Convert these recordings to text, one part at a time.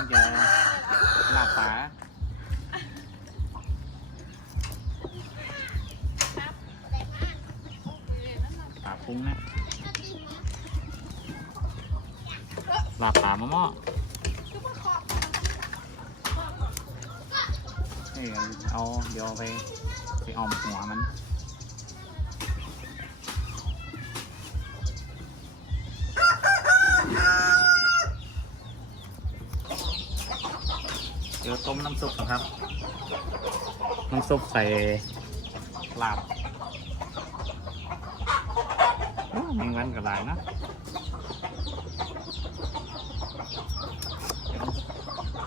มันจะลาบปลาปลาพุงนะหลาบปลามะม่อนี่เอาเดี๋ยวไปไปออมหัวมัน เดี๋ยวต้มน้ำซุปนะครับ น้ำซุปใส่ลาบมีงวันกับหลายนะเดี๋ยว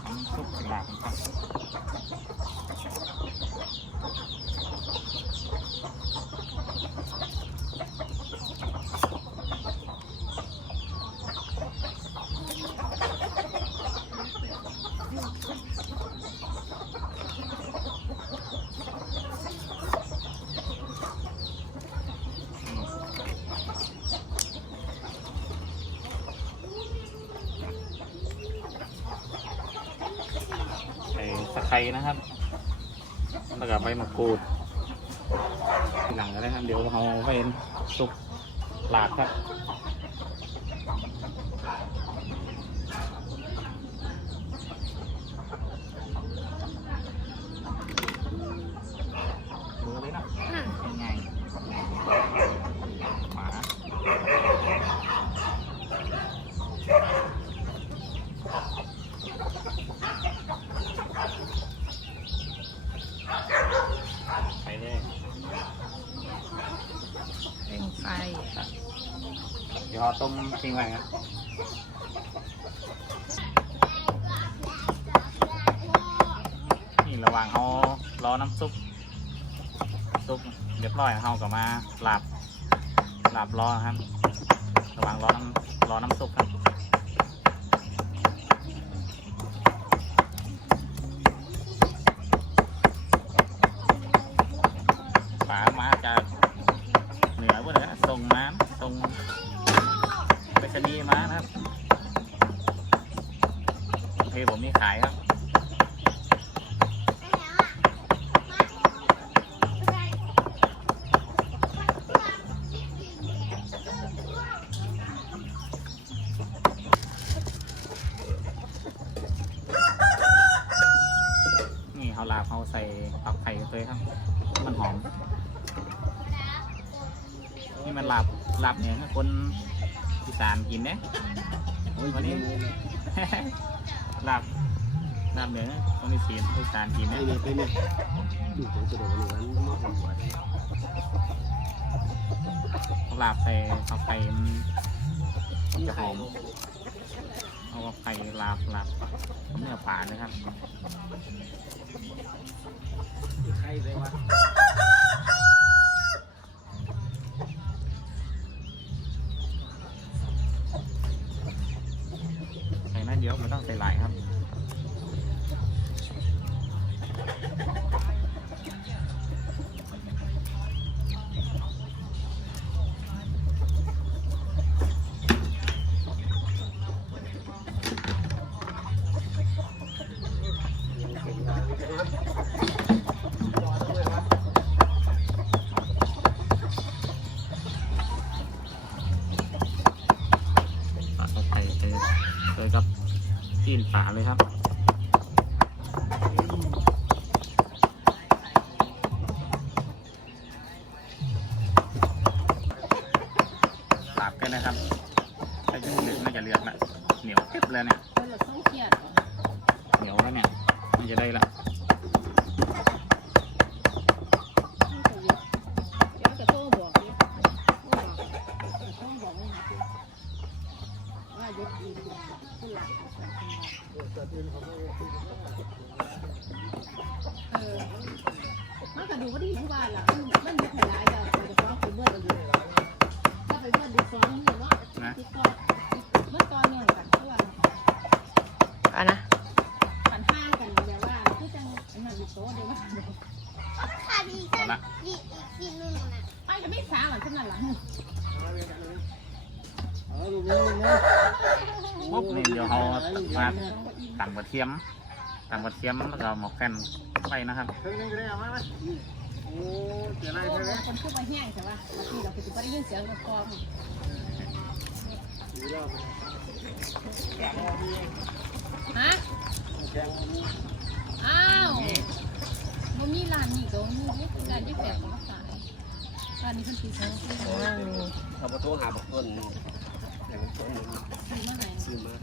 น้ำซุปใส่ลาบก่อนใส่ตะไคร้นะครับแล้วก็ใบมะกรูดหลังก็ได้ครับเดี๋ยวเอาไปซุปลากครับ ดูเลยนะยังไงหมาไปเลย เป็นไฟ เดี๋ยวเอาต้ม ทิ้งไว้นะนี่ระหว่างเขารอน้ำซุปซุปเรียบร้อยเขาก็มาหลับหลับรอครับ ระหว่างรอน้ำรอน้ำซุปครับ บลาบเนี่ยคนอีสานกินเนี่ยวันนี้ลาบลาบเหนือคนอีสานอีสานกินไปเนี่ยเนี่ยไปเนี่ยดูของสุดเลยวันนี้มันหวานเขาลาบใส่เอาไข่มันมันจะหอมเอาไข่ลาบลาบเอาเนื้อป่าเลยครับใครเลยวะ ต้องใส่ลายครับ ปลาไข่เลยเลยกับ จีนปลาเลยครับปราบกันนะครับถ้าจะเหลืองน่าจะเลือดละเหนียวเก็บเลยเนี่ย คนละต้องเขียดเหนียวแล้วเนี่ยมันจะได้ละ เดี๋ยวจะโทรบอกดิบอกโทรบอกว่าว่ายึดอีกผู้หลักเออมันก็ดูว่าดีทุกวันล่ะมันมีขยายแล้วแต่ฟ้องไปเมื่อเดือนถ้าไปเมื่อเดือ นฟ้องนี่เนาะนะที่ก็เมื่อตอนเนี่ยกันเท่าไหร่อะนะปันห้ากันแต่ว่าคือจังอันนั้นอยู่โต๊ะเดียวว่าค่ะดีเอาละดีอีกทีนึงนะไอ้จะไม่สาวหรอกขนาดหลังเอาลูกนี้ลูกนี้โอ้ปุ๊บนี่เดี๋ยวเขามาตำกระเทียมตำกระเทียมแล้วก็หมกแผ่นไปนะครับ เพิ่งนึงก็ได้เอามาไหมโอ้เจ๋งไรโอ้ใช่ไหมคนขึ้นมาแห้งใช่ปะที่เราคือจะไม่ได้ยินเสียงกระกองดีแล้วฮะแกงมีอ้าวนี่มันมีร้านนี่ก็มีร้านยี่แปดของขายร้านนี้คนตีสองซื้อข้างล่างมีเขาประตูหาบักต้นอย่างต้นนึงมาไหนซื้อมา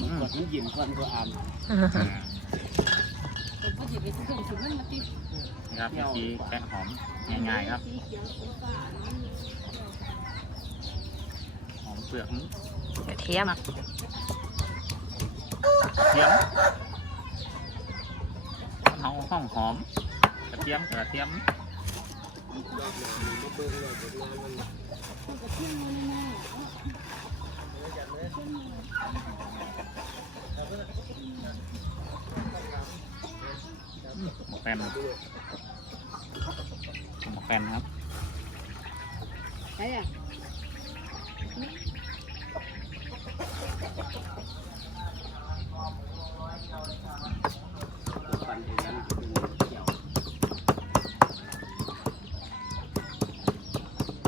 อื มันยิ้มก่อนตัวอ่านก็หยิบไปซื้อถุงมันมาติดนี่ครับวิธีแกะหอมง่ายๆครับ หอมเปลือกกระเทียมเทียมเขาห้องหอมกระเทียมกระเทียมรอบหน้ามันมเกลี้ยงานมันมันก็เที่ยงมันแน่อืม หมกแผ่นหมกแผ่นครับใช่อะปั่นให้กันเป็นเกี่ยว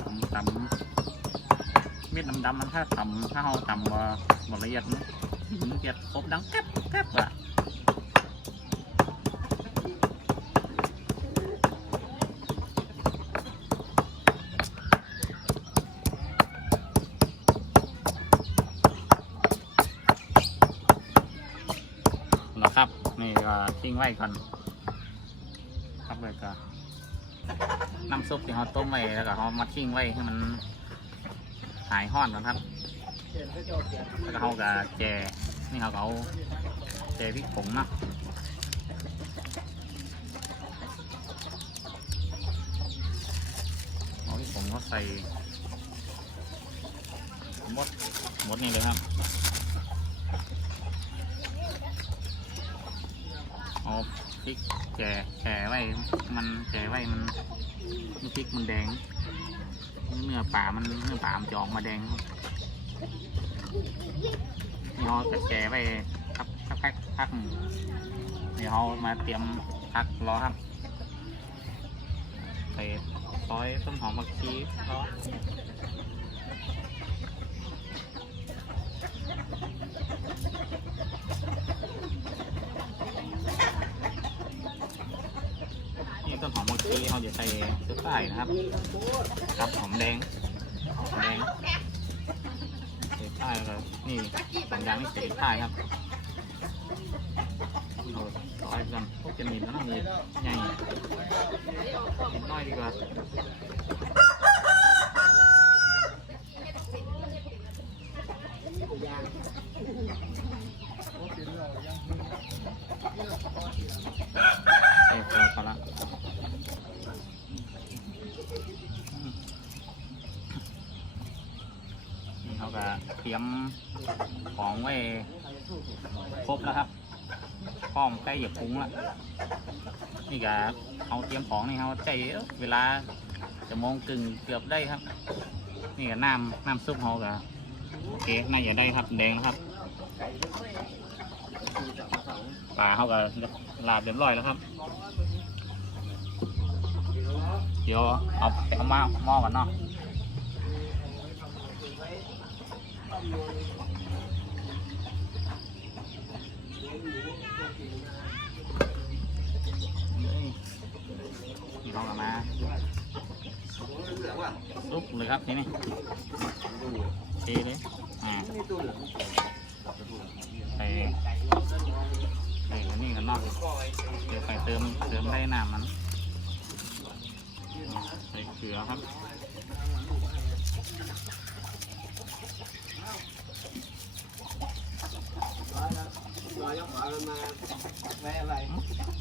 ตำตำเม็ดดำๆมันถ้าตำถ้าเราตำว่าบละเอียดนะ มันจะครบดังแก๊บแก๊บอะนะครับ นี่ก็ทิ้งไว้ก่อนครับเลยก็น้ำซุปที่เราต้มไว้แล้วก็เรามาทิ้งไว้ให้มันหายห้อนก่อนครับแล้วก็เขากับแจ นี่เขาก็เอาแจพริกผงนะเอาพริกผงก็ใส่หมดหมดนี่เลยครับเอาพริกแจแจไว้มันแจไว้มันพริกมันแดงเนื้อป่ามันเนื้อป่ามันจะออกมาแดงครับ นี่เราจะแกะไว้พักพักพักพักนึ่เดี๋ยวเรามาเตรียมพักรอครับใส่ซอยต้นหอมผักชีรอนี่ต้นหอมผักชีเราจะใส่เสื้อใต้นะครับกับหอมแดงหอมแดงเศษผ้าแล้วนี่ สัญญาณนี่เศษผ้าครับเอาต่อยกันพวกจะมีแล้วนะมีใหญ่น้อยดีกว่าเออพอพอละนี่เขาก็เตรียม ไว้ครบแล้วครับพร้อมใกล้เหยียบปรุงแล้วนี่ก็เขาเตรียมของนี่เขาใจเวลาจะมองกึ่งเกือบได้ครับ นี่ก็น้ำน้ำซุปเขาก็โอเคน่าจะได้ครับแดงครับปลาเขาก็ลาบเรียบร้อยแล้วครับ เดี๋ยวเอาเอามาหม้อกันเนาะ นี่เขากลับมาลุกเลยครับทีนี้เทเลยอ่าไปไปอันนี่กันเนอกเดี๋ยวไปเติมเติมได้น้ำมันใส่เกลือครับ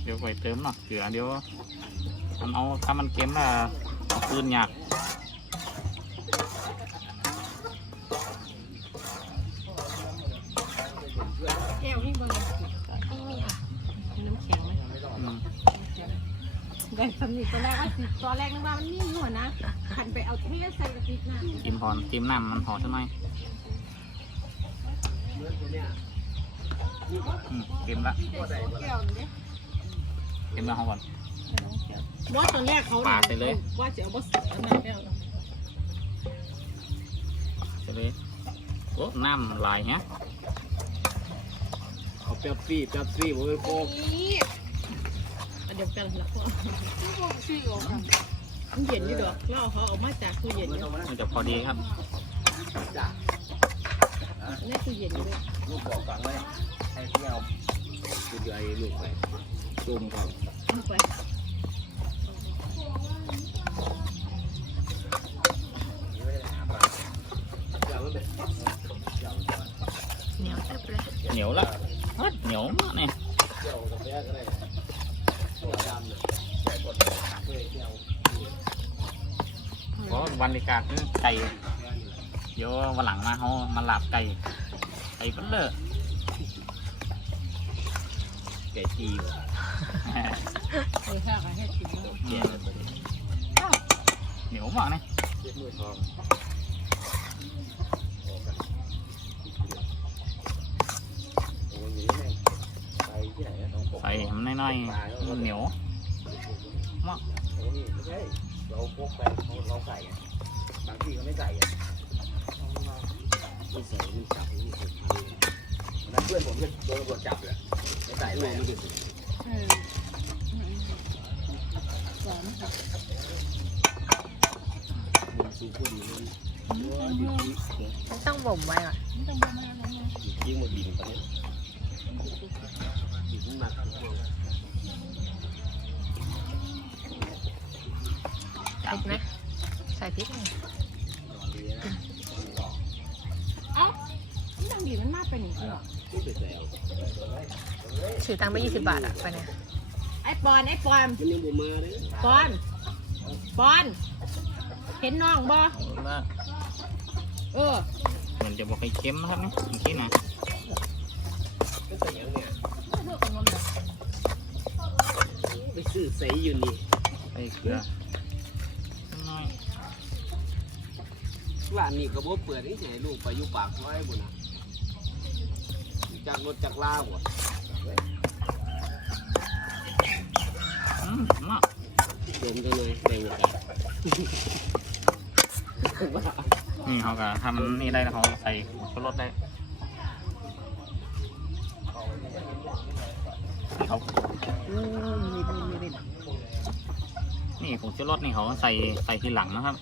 เดี๋ยวไปเติมเนาะเกลือเดี๋ยว มันเอาถ้ามันเค็มแล้วเอาคืนยากแก้วนี่เบอร์ไม่มีค่ะมีน้ำแข็งไหมอืมดได้สำนีตอนแรกว่าสิตอนแรกนึกว่ามันนี่อยู่อะนะขันไปเอาเทใส่กระติกน้ำจิ้มพอนจิ้มน้ำมันหอใช่ไหมเมื่อตัวเนี้ยอืมเค็มละแก้วนี่เค็มละเขาก่อน ว่าตอนแรกเขาปาดไปเลย ว่าจะเอาบอสอันนั้นแล้วใช่เลยโอ้น้ำลายฮะเอาเป๊ปซี่เป๊ปซี่ผมเป็นโค้กนี่อันเดียวกันละพ่อมันเย็นอยู่ดอกเราเอาเขาเออกมาจากตู้เย็นอยู่มันจะพอดีครับจ้ะอันนี้ตู้เย็นอยู่ด้วยลูกบอกฟังไว้ให้เที่ยวคุณยายลูกไปจุ่มก่อนเอาไป อย่ามันเป็น เหนียวเต็บเลย เหนียวละเฮ้ยเหนียวมากเนี่ย เที่ยวกับแม่ก็ได้ตัวดำเนี่ยใส่กดเพื่อเที่ยว วันริกาคือไก่เดี๋ยววันหลังมาเขามาหลับไก่ไก่ก็เลอะแก่จีบเออถ้าเขาให้กินเนาะเกี่ยเลยตัวนี้เหนียวมากเนี่ยเจ็บมือทองโอ้ยนี่แม่งไก่ไหนอะต้องปกใส่ทำน้อยๆเหนียวโอ้นี่ไม่ใช่เราพกไปเราเราใส่ไงบางที่เขาไม่ใส่ไงไม่ใส่มันจับนี่สุดท้ายนั้นเพื่อนผมเนี่ยโดนตำรวจจับเลยไม่ใส่เลยไม่ได้เออสอนค่ะมันสูงขึ้นอยู่นั่นว่าอยู่ที่ต้องบ่มไว้ก่อนไม่ต้องมาแล้วนะอยู่ที่หมดดินตอนนี้อยู่ที่หนักทุกคนจาพริงกไหมใส่พริกหน่อยดีนะเอ้านี่นางดีมันมากไปหนิเหรอ ไม่ไปแซวถือตังค์ไปยี่สิบบาทอะไปเนี่ยไอ้ปอนไอ้ปอนมันยังบ่มาเลยปอนปอน เห็นน้องบ่แล้วเออมันจะบอกให้เค็มนะครับเนี่ยเมื่อกี้นะก็แต่ยังเนี่ยเลือกของนมเลยไปซื้อใส่อยู่นี่ใส่เกลือน้อยร้านนี้ก็บ่เปิดนี่ให้ลูกไปอยู่ปากร้อยบุญนะ จากรถจากลาบ่อืมมากดมกันเลยแบ่งกันนี่เขาก็ทำนี่ได้แล้วเขาใส่ชูรสได้นี่เขาอืมมีมีมีมีนี่ผงชูรสนี่เขาใส่ใส่ทีหลังนะครับ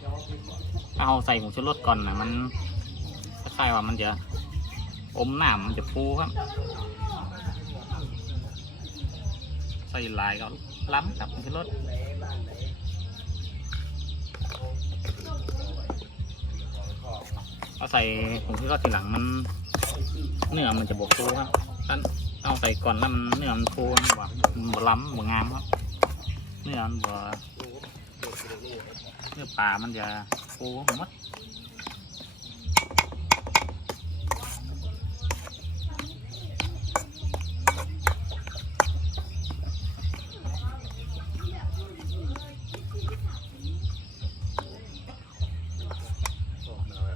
ถ้าเขาใส่ผงชูรสก่อนนะมันคล้ายๆว่ามันจะ อมหนามมันจะฟูครับ ใส่ลายก็ล้ำกับผงชูรสเอาใส่ผงชูรสทีหลังมันเนื้อมันจะบวฟูครับถ้าเอาใส่ก่อนแล้วมันเนื้อมันฟูมันบ่มันบ่ล้ำบ่งามครับ เนื้อมันบ่เนื้อปลามันจะฟูหมด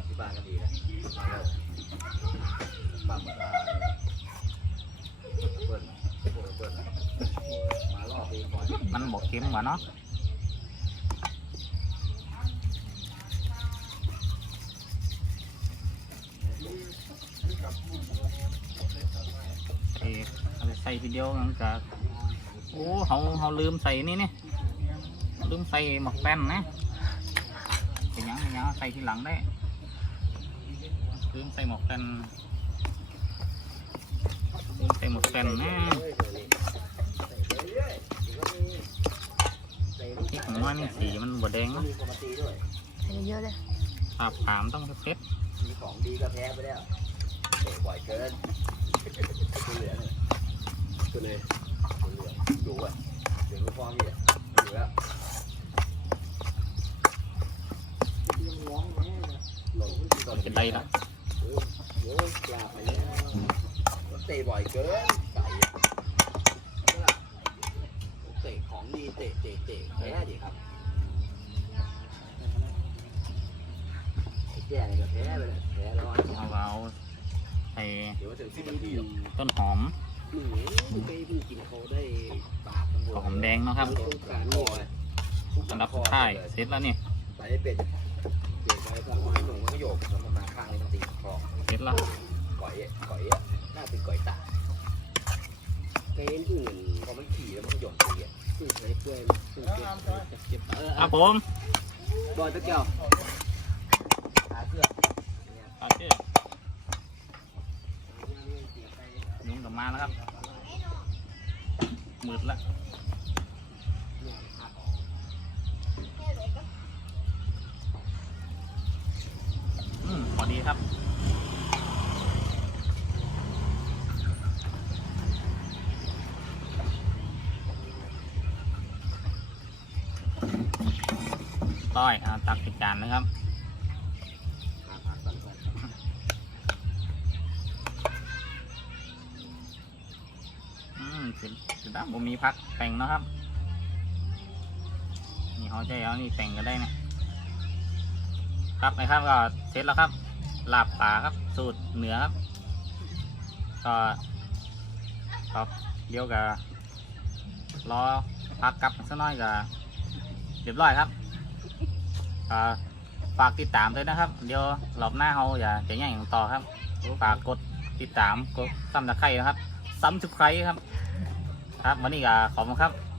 ที่บ้านก็ดีนะมาแล้วปั๊มมาเปิดเปิดเปิดมารอบปีก่อน มันบอกเค็มกว่าเนาะใส่เอาไป ใส่ทีเดียวมันก็โอ้เขาเขาลืมใส่นี่เนี่ยลืมใส่หมกแป้นนะเป็นหยังเป็นหยังใส่ทีหลังได้ลืมใส่หมกแป้นลืมใส่หมกแป้นนะที่ของว่านี่สีมันบดแดงเนาะมีปกติด้วยใส่เยอะๆเลยภาพขามต้องเซ็ตมีของดีก็แพ้ไปแล้วเตะบ่อยเกินตัวเหลือเนี่ยตัวไหนตัว เหลือดูอะเดี๋ยวก็ฟ้องเนี่ยเหลือหลงที่ตอนจะได้ละโอ้ยยาไปแล้วเตะบ่อยเกินไก่เตะของดีดีเตะเตะเตะแพ้ดิครับไอ้แก่ก็แพ้ไปเลยแพ้ร้อนเอาเอาใส่เดี๋ยวถึงสิบนาทีหรอกต้นหอม หนูไปเพิ่งกินเขาได้ปากมัน หอม แดงเนาะครับต้องการนี่เลยอันดับสุดท้ายเสร็จแล้วนี่ไปให้เป็ดเป็ดไปสั่งให้หนูมันก็โยกแล้วมันมาข้างนี้มันตีคอเสร็จแล้วก่อยก่อยอะน่าเป็นก่อยตาเกนที่เงินพอมันขี่แล้วมันก็โยกตีอะซึ่งใช้เพื่อนซึ่งเก็บเก็บเออครับผมบอยตะเกียวหาเสื้อ ต่อชื่อยุงกลับมาแล้วครับมืดละอืมพอดีครับ ต้อยเอาตักติดจานนะครับอืมสิสิดำผมมีพักแต่งนะครับ นี่เขาใจเอานี่แต่งก็ได้นะครับนะครับก็เสร็จแล้วครับลาบป่าครับ สูตรเหนือครับก็ครับเดี๋ยวกับรอพักกลับสักน้อยก็เรียบร้อยครับ ฝากติดตามด้วยนะครับ เดี๋ยวรอบหน้าเขาอย่าจะแย่งต่อครับฝากกดติดตามกดซับสไครต์นะครับซ้ำทุกใครครับ ครับวันนี้ก็ขอบคุณครับ